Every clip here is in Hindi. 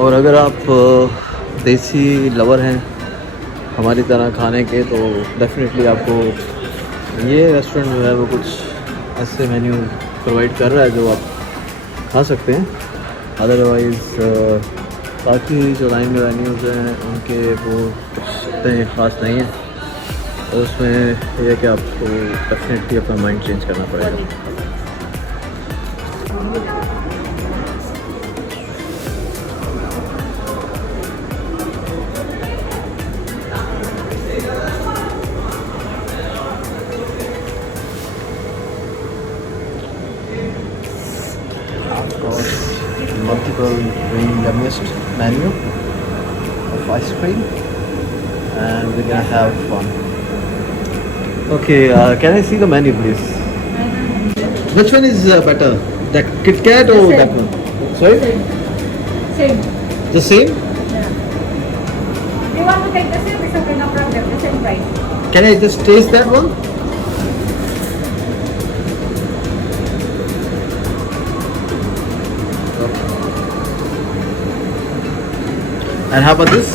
और अगर आप देसी लवर हैं हमारी तरह खाने के, तो डेफिनेटली आपको ये रेस्टोरेंट जो है वो कुछ ऐसे मेन्यू प्रोवाइड कर रहा है जो आप खा सकते हैं। अदरवाइज़ बाकी जो लाइन में मेन्यूज़ हैं उनके वो कुछ इतने ख़ास नहीं हैं, और उसमें यह है कि आपको डेफिनेटली अपना माइंड चेंज करना पड़ेगा। Multiple very yummiest menu of ice cream, and we're gonna have fun. Okay, can I see the menu, please? Which one is better, the Kit Kat or that one? Sorry? Same. The same? Yeah. If you want to take the same, it's okay, no problem. The same price. Can I just taste that one? And how about this?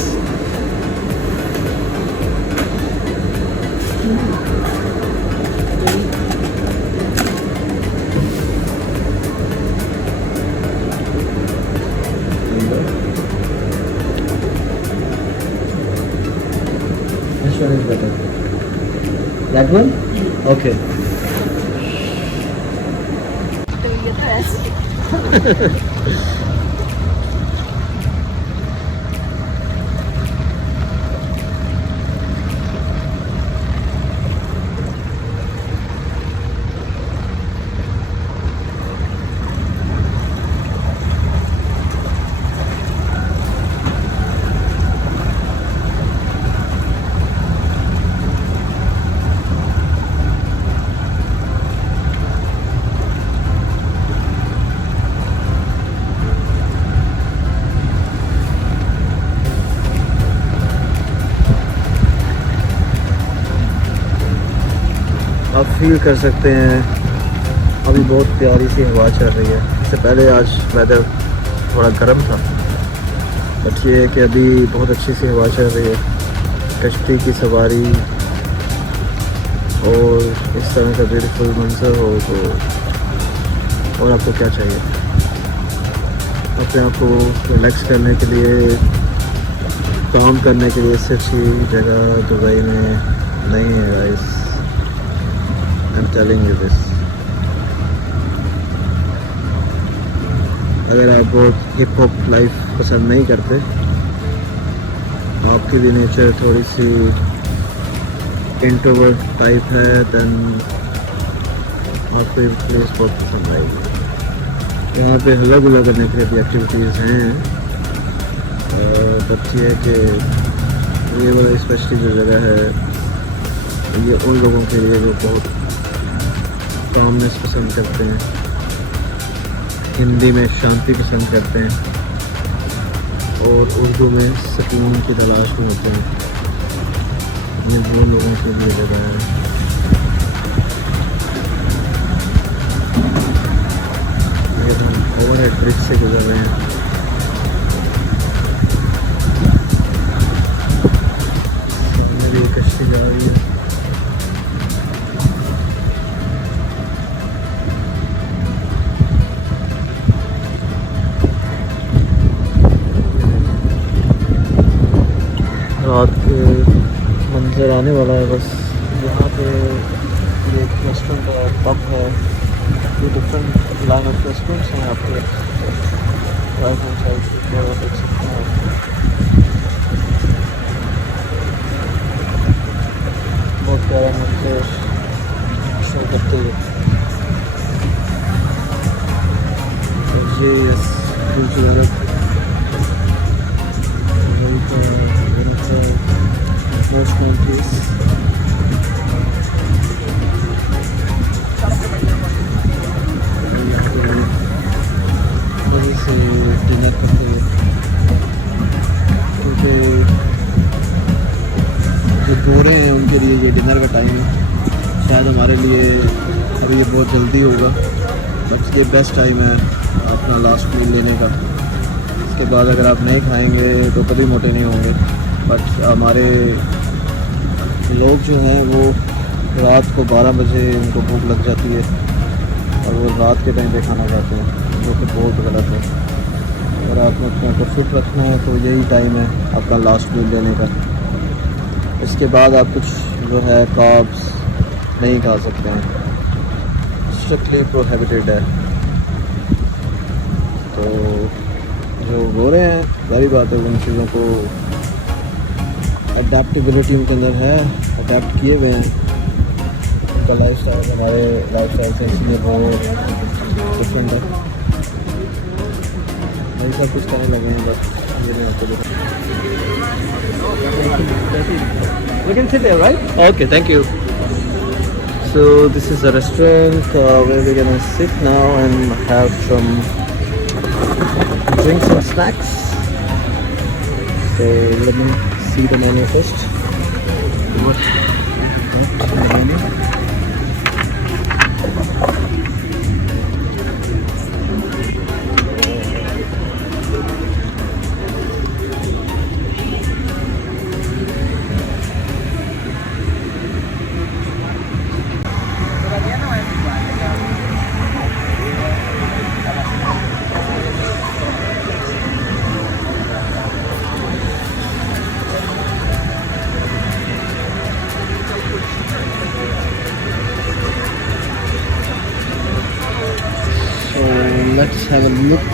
Which one is better? That one? Okay. आप फील कर सकते हैं अभी बहुत प्यारी सी हवा चल रही है। इससे पहले आज वेदर थोड़ा गर्म था, बट ये है कि अभी बहुत अच्छी सी हवा चल रही है। कश्ती की सवारी और इस तरह का ब्यूटीफुल मंजर हो तो और आपको क्या चाहिए। अपने आप को रिलैक्स करने के लिए, काम करने के लिए इससे अच्छी जगह दुबई में नहीं है guys. I'm telling you this. अगर आप बहुत हिप हॉप लाइफ पसंद नहीं करते, आपकी भी नेचर थोड़ी सी इंट्रोवर्ट टाइप है, देन आपको ये प्लेस बहुत पसंद आएगी। यहाँ पे अलग अलग करने के लिए भी एक्टिविटीज़ हैं, बट ये है कि ये वाला स्पेशली जो जगह है ये उन लोगों के लिए जो बहुत कामनेस पसंद करते हैं, हिंदी में शांति पसंद करते हैं और उर्दू में सुकून की तलाश में होते हैं। ये वो लोगों के लिए जगह है। अगर हम ओवरहेड ब्रिज से गुजर रहे हैं, सामने भी कश्ती जा रही है। रात के मंजर आने वाला है बस। यहाँ पे ये एक रेस्टोरेंट है, पब है, ये डिफरेंट लाइन ऑफ रेस्टोरेंट्स हैं यहाँ पे। राइट हैंड साइड पर देख सकते हैं बहुत प्यारा मंजर शो करते हुए। ये जुमेरह most countries। वहीं से डिनर करते हैं, क्योंकि जो गोरे हैं उनके लिए ये डिनर का टाइम है। शायद हमारे लिए अभी ये बहुत जल्दी होगा, बट ये बेस्ट टाइम है अपना लास्ट मील लेने का। इसके बाद अगर आप नहीं खाएंगे तो कभी मोटे नहीं होंगे। बट हमारे लोग जो हैं वो रात को 12 बजे उनको भूख लग जाती है और वो रात के टाइम पे खाना खाते हैं, जो कि बहुत गलत है। अगर आपको अपने को फिट रखना है तो यही टाइम है आपका लास्ट मील लेने का। इसके बाद आप कुछ जो है कार्ब्स नहीं खा सकते हैं, स्ट्रिक्टली प्रोहिबिटेड है। तो जो गोरे हैं जारी बात है उन चीज़ों को अडेप्टेबिलिटी उनके अंदर है, अडेप्ट किए हुए हैं। उनका लाइफ स्टाइल हमारे लाइफ स्टाइल से इसलिए वो डिफरेंट है। यही सब कुछ कहने लगे हैं बट ये नहीं आपको You can sit there, right? Okay, thank you. So this is a restaurant where we're gonna sit now and have some drinks and snacks. So let me see the menu first. What the menu? Let's have a look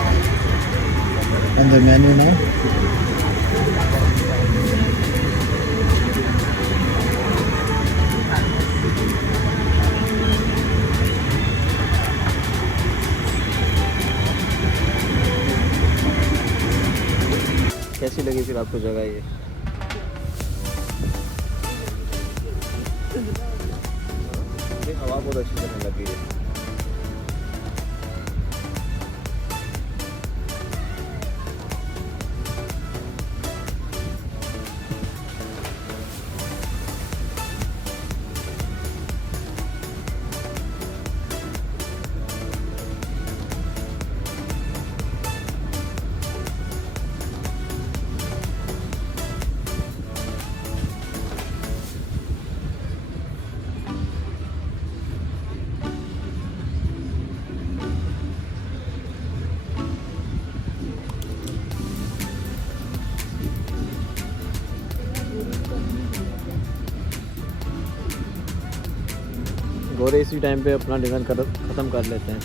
on the menu now. कैसी लगी फिर आपको जगह ये? हवा बहुत अच्छी लगने लगी है। गोरे इसी टाइम पे अपना डिनर ख़त्म कर लेते हैं।